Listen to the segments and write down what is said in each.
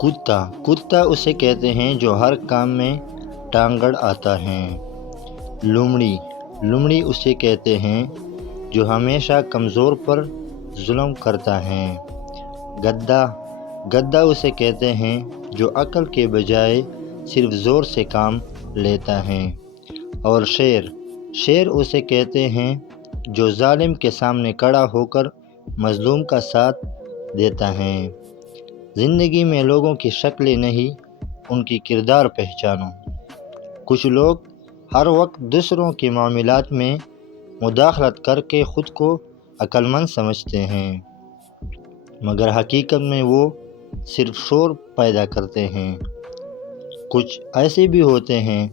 کتا کتا اسے کہتے ہیں جو ہر کام میں ٹانگڑ آتا ہے۔ لومڑی لومڑی اسے کہتے ہیں جو ہمیشہ کمزور پر ظلم کرتا ہے۔ گدھا گدھا اسے کہتے ہیں جو عقل کے بجائے صرف زور سے کام لیتا ہے۔ اور شیر شیر اسے کہتے ہیں جو ظالم کے سامنے کھڑا ہو کر مظلوم کا ساتھ دیتا ہے۔ زندگی میں لوگوں کی شکلیں نہیں، ان کی کردار پہچانو۔ کچھ لوگ ہر وقت دوسروں کے معاملات میں مداخلت کر کے خود کو عقل مند سمجھتے ہیں، مگر حقیقت میں وہ صرف شور پیدا کرتے ہیں۔ کچھ ایسے بھی ہوتے ہیں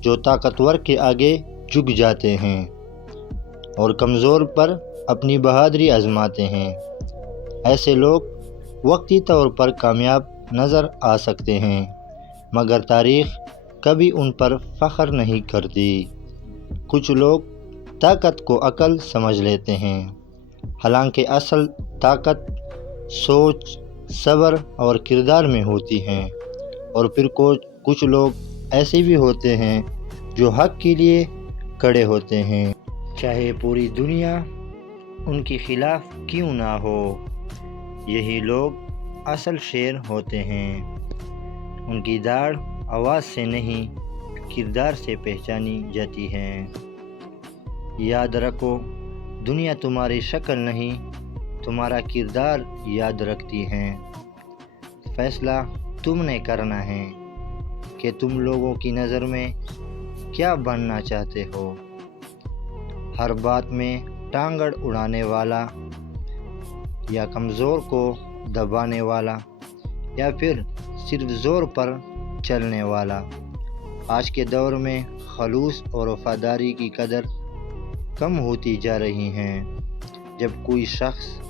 جو طاقتور کے آگے جھک جاتے ہیں اور کمزور پر اپنی بہادری آزماتے ہیں۔ ایسے لوگ وقتی طور پر کامیاب نظر آ سکتے ہیں، مگر تاریخ کبھی ان پر فخر نہیں کرتی۔ کچھ لوگ طاقت کو عقل سمجھ لیتے ہیں، حالانکہ اصل طاقت سوچ، صبر اور کردار میں ہوتی ہے۔ اور پھر کچھ لوگ ایسے بھی ہوتے ہیں جو حق کے لیے کھڑے ہوتے ہیں، چاہے پوری دنیا ان کے خلاف کیوں نہ ہو۔ یہی لوگ اصل شیر ہوتے ہیں۔ ان کی داڑھ آواز سے نہیں، کردار سے پہچانی جاتی ہے۔ یاد رکھو، دنیا تمہاری شکل نہیں، تمہارا کردار یاد رکھتی ہے۔ فیصلہ تم نے کرنا ہے کہ تم لوگوں کی نظر میں کیا بننا چاہتے ہو۔ ہر بات میں ٹانگڑ اڑانے والا، یا کمزور کو دبانے والا، یا پھر صرف زور پر چلنے والا۔ آج کے دور میں خلوص اور وفاداری کی قدر کم ہوتی جا رہی ہے۔ جب کوئی شخص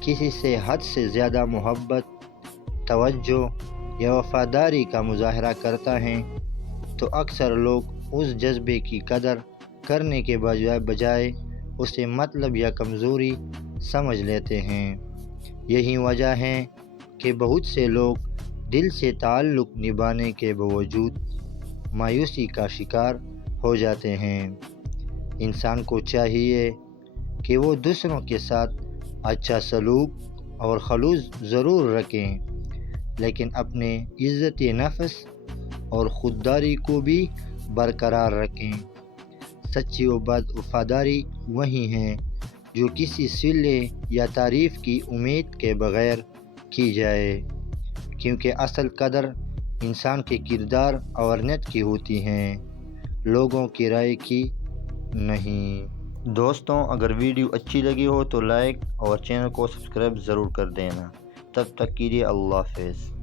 کسی سے حد سے زیادہ محبت، توجہ یا وفاداری کا مظاہرہ کرتا ہے تو اکثر لوگ اس جذبے کی قدر کرنے کے بجائے اسے مطلب یا کمزوری سمجھ لیتے ہیں۔ یہی وجہ ہے کہ بہت سے لوگ دل سے تعلق نبھانے کے باوجود مایوسی کا شکار ہو جاتے ہیں۔ انسان کو چاہیے کہ وہ دوسروں کے ساتھ اچھا سلوک اور خلوص ضرور رکھیں، لیکن اپنے عزت نفس اور خودداری کو بھی برقرار رکھیں۔ سچی وفاداری وہی ہے جو کسی صلے یا تعریف کی امید کے بغیر کی جائے، کیونکہ اصل قدر انسان کے کردار اور نیت کی ہوتی ہے، لوگوں کی رائے کی نہیں۔ دوستوں، اگر ویڈیو اچھی لگی ہو تو لائک اور چینل کو سبسکرائب ضرور کر دینا۔ تب تک کے لیے اللہ حافظ۔